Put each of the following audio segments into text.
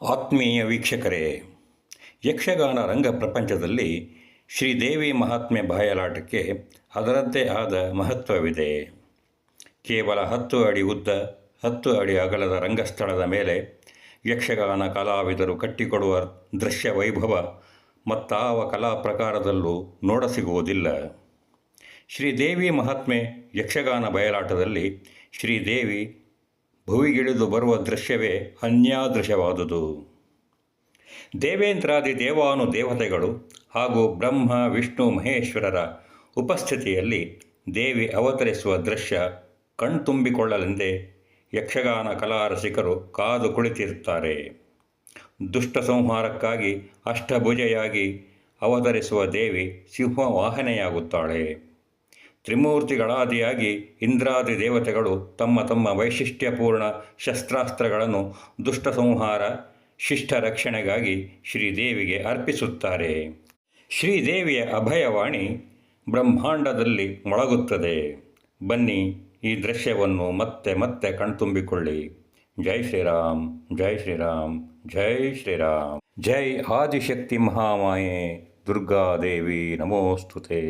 ಆತ್ಮೀಯ ವೀಕ್ಷಕರೇ, ಯಕ್ಷಗಾನ ರಂಗ ಪ್ರಪಂಚದಲ್ಲಿ ಶ್ರೀದೇವಿ ಮಹಾತ್ಮೆ ಬಾಯಲಾಟಕ್ಕೆ ಅದರದ್ದೇ ಆದ ಮಹತ್ವವಿದೆ. ಕೇವಲ 10 ಅಡಿ ಉದ್ದ 10 ಅಡಿ ಅಗಲದ ರಂಗಸ್ಥಳದ ಮೇಲೆ ಯಕ್ಷಗಾನ ಕಲಾವಿದರು ಕಟ್ಟಿಕೊಡುವ ದೃಶ್ಯ ವೈಭವ ಮತ್ತಾವ ಕಲಾ ಪ್ರಕಾರದಲ್ಲೂ ನೋಡಸಿಗುವುದಿಲ್ಲ. ಶ್ರೀದೇವಿ ಮಹಾತ್ಮೆ ಯಕ್ಷಗಾನ ಬಯಲಾಟದಲ್ಲಿ ಶ್ರೀದೇವಿ ಭುವಿಗಿಳಿದು ಬರುವ ದೃಶ್ಯವೇ ಅನ್ಯಾದೃಶವಾದುದು. ದೇವೇಂದ್ರಾದಿ ದೇವಾನುದೇವತೆಗಳು ಹಾಗೂ ಬ್ರಹ್ಮ ವಿಷ್ಣು ಮಹೇಶ್ವರರ ಉಪಸ್ಥಿತಿಯಲ್ಲಿ ದೇವಿ ಅವತರಿಸುವ ದೃಶ್ಯ ಕಣ್ತುಂಬಿಕೊಳ್ಳಲೆಂದೇ ಯಕ್ಷಗಾನ ಕಲಾರಸಿಕರು ಕಾದು ಕುಳಿತಿರುತ್ತಾರೆ. ದುಷ್ಟ ಸಂಹಾರಕ್ಕಾಗಿ ಅಷ್ಟಭುಜೆಯಾಗಿ ಅವತರಿಸುವ ದೇವಿ ಸಿಂಹವಾಹನೆಯಾಗುತ್ತಾಳೆ. ತ್ರಿಮೂರ್ತಿಗಳಾದಿಯಾಗಿ ಇಂದ್ರಾದಿ ದೇವತೆಗಳು ತಮ್ಮ ತಮ್ಮ ವೈಶಿಷ್ಟ್ಯಪೂರ್ಣ ಶಸ್ತ್ರಾಸ್ತ್ರಗಳನ್ನು ದುಷ್ಟ ಸಂಹಾರ ಶಿಷ್ಟ ರಕ್ಷಣೆಗಾಗಿ ಶ್ರೀದೇವಿಗೆ ಅರ್ಪಿಸುತ್ತಾರೆ. ಶ್ರೀದೇವಿಯ ಅಭಯವಾಣಿ ಬ್ರಹ್ಮಾಂಡದಲ್ಲಿ ಮೊಳಗುತ್ತದೆ. ಬನ್ನಿ, ಈ ದೃಶ್ಯವನ್ನು ಮತ್ತೆ ಮತ್ತೆ ಕಣ್ತುಂಬಿಕೊಳ್ಳಿ. ಜೈ ಶ್ರೀರಾಮ್, ಜೈ ಶ್ರೀರಾಮ್, ಜೈ ಶ್ರೀರಾಮ್. ಜೈ ಆದಿಶಕ್ತಿ ಮಹಾಮಾಯೆ ದುರ್ಗಾದೇವಿ ನಮೋಸ್ತುತೆ.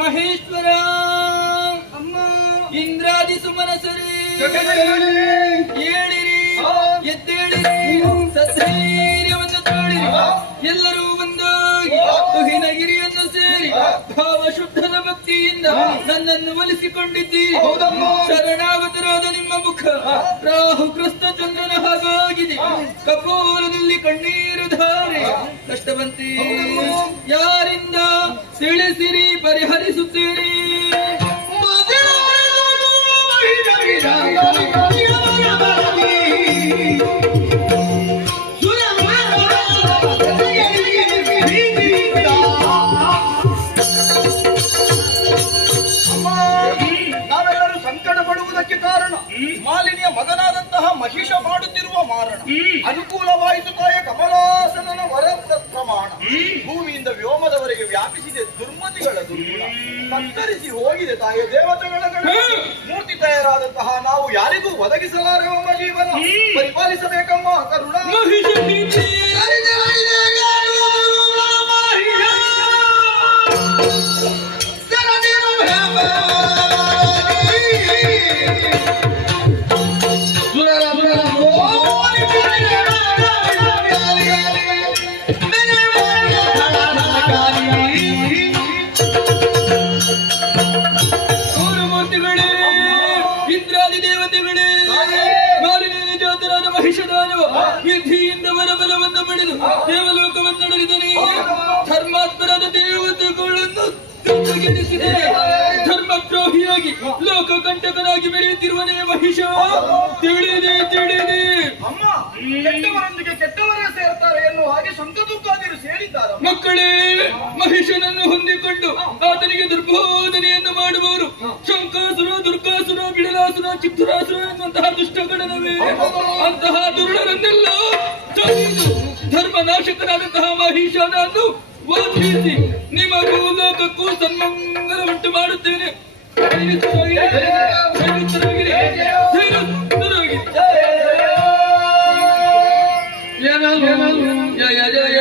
ಮಹೇಶ್ವರ ಅಮ್ಮ ಇಂದ್ರಾದಿ ಸುಮನಸರಿ ಏಳಿರಿ, ಎದ್ದೇಳಿರಿ, ಸಧೈರ್ಯವನ್ನು ತೋಳಿರಿ. ಎಲ್ಲರೂ ಬಂದಾಗಿ ತುಹಿನಗಿರಿಯನ್ನು ಸೇರಿ ಭಾವ ಶುದ್ಧದ ಭಕ್ತಿಯಿಂದ ನನ್ನನ್ನು ಒಲಿಸಿಕೊಂಡಿದ್ದೀರಿ. ಶರಣಾಗತರಾದ ನಿಮ್ಮ ಮುಖ ರಾಹು ಕ್ರಿಸ್ತ ಚಂದ್ರನ ಹಾಗಾಗಿದೆ. ಕಪೋಲದಲ್ಲಿ ಕಣ್ಣೀರು ಧಾರೆ ಕಷ್ಟವಂತೆ ಯಾರಿಂದ ತಿಳಿಸಿರಿ, ಪರಿಹರಿಸುತ್ತೀರಿ. ನಾವೆಲ್ಲರೂ ಸಂಕಟ ಪಡುವುದಕ್ಕೆ ಕಾರಣ ಮಾಲಿನ್ಯ ಮಗನಾದಂತಹ ಮಹಿಷ ಮಾಡುತ್ತಿರುವ ಮಾರಣ. ಅನುಕೂಲವಾಯಿತು ತಾಯ ಕಮಲಾಸನನ ವರ ಪ್ರಮಾಣ. ಭೂಮಿಯಿಂದ ವ್ಯೋಮದವರೆಗೆ ವ್ಯಾಪಿಸಿದೆ ದುರ್ಮತಿಗಳ ದುರ್ಗುಣ. ಕತ್ತರಿಸಿ ಹೋಗಿದೆ ತಾಯ ದೇವತೆಗಳ ಮೂರ್ತಿ ತಯಾರಾದಂತಹ ನಾವು ಯಾರಿಗೂ ಒದಗಿಸಲಾರೆವಮ್ಮ ಜೀವನ. ಪರಿಪಾಲಿಸಬೇಕಮ್ಮ ಕರುಣ. ಮೂರ್ತಿಗಳೇ ಇಂದ್ರಾದಿ ದೇವತೆ ದೇವತೆಗಳೇ, ಮಾಲಿನ್ಯ ಜಾತರಾದ ಮಹಿಷದಾನವ ವಿಧಿಯಿಂದ ವರಬಲವನ್ನು ಪಡೆದು ದೇವಲೋಕವನ್ನಡರಿದನೇ. ಧರ್ಮಾತ್ಮರಾದ ದೇವತೆಗಳನ್ನು ಗೆಡಿಸಿದರೆ ಧರ್ಮದ್ರೋಹಿಯಾಗಿ ಲೋಕಕಂಟಕನಾಗಿ ಮೆರೆಯುತ್ತಿರುವನೇ ಮಹಿಷ. ತಿಳಿದೆ ತಿಳಿದೆ. ಅಮ್ಮ, ಕೆಟ್ಟವರೊಂದಿಗೆ ಕೆಟ್ಟವರೇ ಸೇರ್ತಾರೆ ಎನ್ನುವ ಹಾಗೆ ಶಂಕದುರ್ಗಾದಿರು ಸೇರಿದ್ದಾರೆ. ಮಕ್ಕಳೇ, ಮಹಿಷನನ್ನು ಹೊಂದಿಕೊಂಡು ಆತನಿಗೆ ದುರ್ಬೋಧನೆಯನ್ನು ಮಾಡುವವರು ಶಂಕಾಸುರ, ದುರ್ಗಾಸುರ, ಬಿಡಲಾಸುರ, ಚಿತ್ತುರಾಸುರ ಎನ್ನುವಂತಹ ದುಷ್ಟಗಣನವೇ. ಅಂತಹ ದುರುಳರನ್ನೆಲ್ಲ ತಂದು ಧರ್ಮನಾಶಕನಾದಂತಹ ಮಹಿಷನನ್ನು ವಧಿಸಿ ನಿಮಗೂ ಲೋಕಕ್ಕೂ ಸನ್ಮಂಗಲ ಉಂಟು ಮಾಡುತ್ತೇನೆ. ಜಯ ಜಯ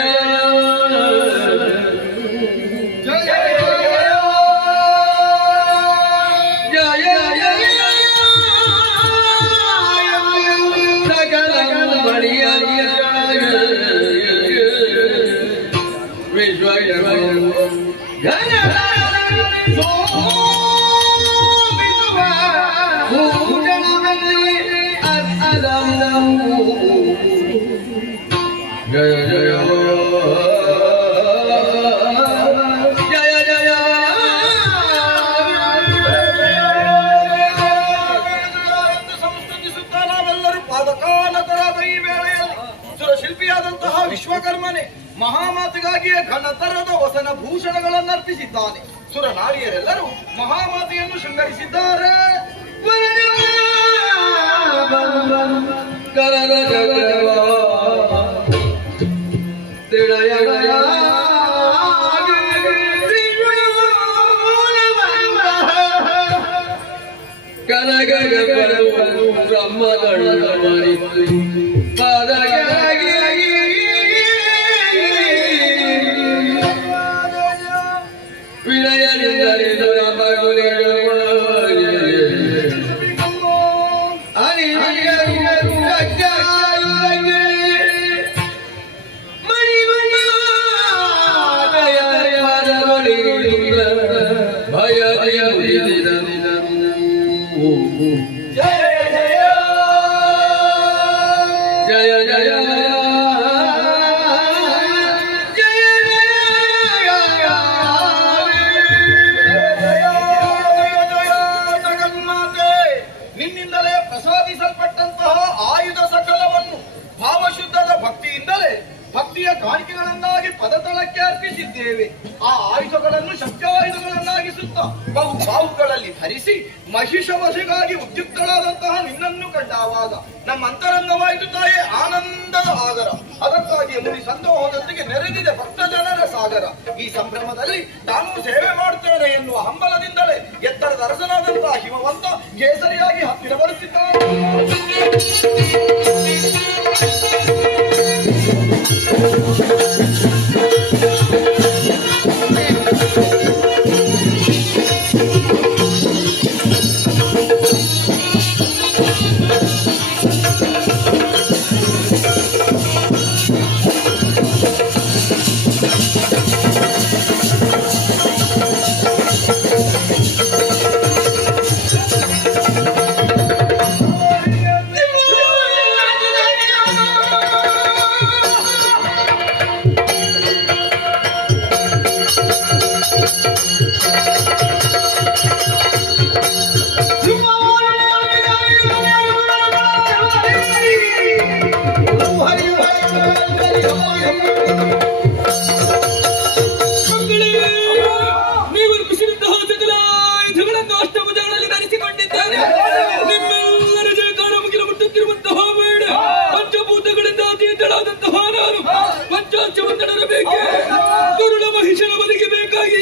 ವಿಶ್ವಕರ್ಮನೆ ಮಹಾಮಾತೆಗಾಗಿಯೇ ಘನತರದ ವಸನ ಭೂಷಣಗಳನ್ನು ಅರ್ಪಿಸಿದ್ದಾನೆ. ಸುರ ನಾರಿಯರೆಲ್ಲರೂ ಮಹಾಮಾತೆಯನ್ನು ಶೃಂಗರಿಸಿದ್ದಾರೆ. ನಿನ್ನಿಂದಲೇ ಪ್ರಸಾದಿಸಲ್ಪಟ್ಟಂತಹ ಆಯುಧ ಸಕಲವನ್ನು ಭಾವಶುದ್ಧದ ಭಕ್ತಿಯಿಂದಲೇ ಭಕ್ತಿಯ ಕಾಣಿಕೆಗಳನ್ನಾಗಿ ಪದತಳಕ್ಕೆ ಅರ್ಪಿಸಿದ್ದೇವೆ. ಆ ಆಯುಧಗಳನ್ನು ಶಕ್ತ್ಯಾಯುಧಗಳನ್ನಾಗಿಸುತ್ತಾ ಬಹು ಬಾಹುಗಳಲ್ಲಿ ಧರಿಸಿ ಮಹಿಷ ವಶೆಗಾಗಿ ಉದ್ಯುಕ್ತಳಾದಂತಹ ನಿನ್ನನ್ನು ಕಂಡಾವಾಗ ನಮ್ಮ ಅಂತರಂಗವಾಯಿತು ತಾಯೇ ಆನಂದದ ಆಗರ. ಅದಕ್ಕಾಗಿ ಮುನಿ ಸಂದೋಹದೊಂದಿಗೆ ನೆರೆದಿದೆ ಭಕ್ತ ಜನರ ಸಾಗರ. ಈ ಸಂಭ್ರಮದಲ್ಲಿ ತಾನೂ ಸೇವೆ ಮಾಡುತ್ತೇನೆ ಎನ್ನುವ ಹಂಬಲದಿಂದಲೇ ಎತ್ತರದ ಅರಸನಾದಂತಹ ಹಿಮವಂತ ಕೇಸರಿಯಾಗಿ ಹತ್ತಿರ ಬರುತ್ತಿದ್ದಾನೆ. ಗರುಡ ಮಹಿಷನ ಬದುಕಿ ಬೇಕಾಗಿ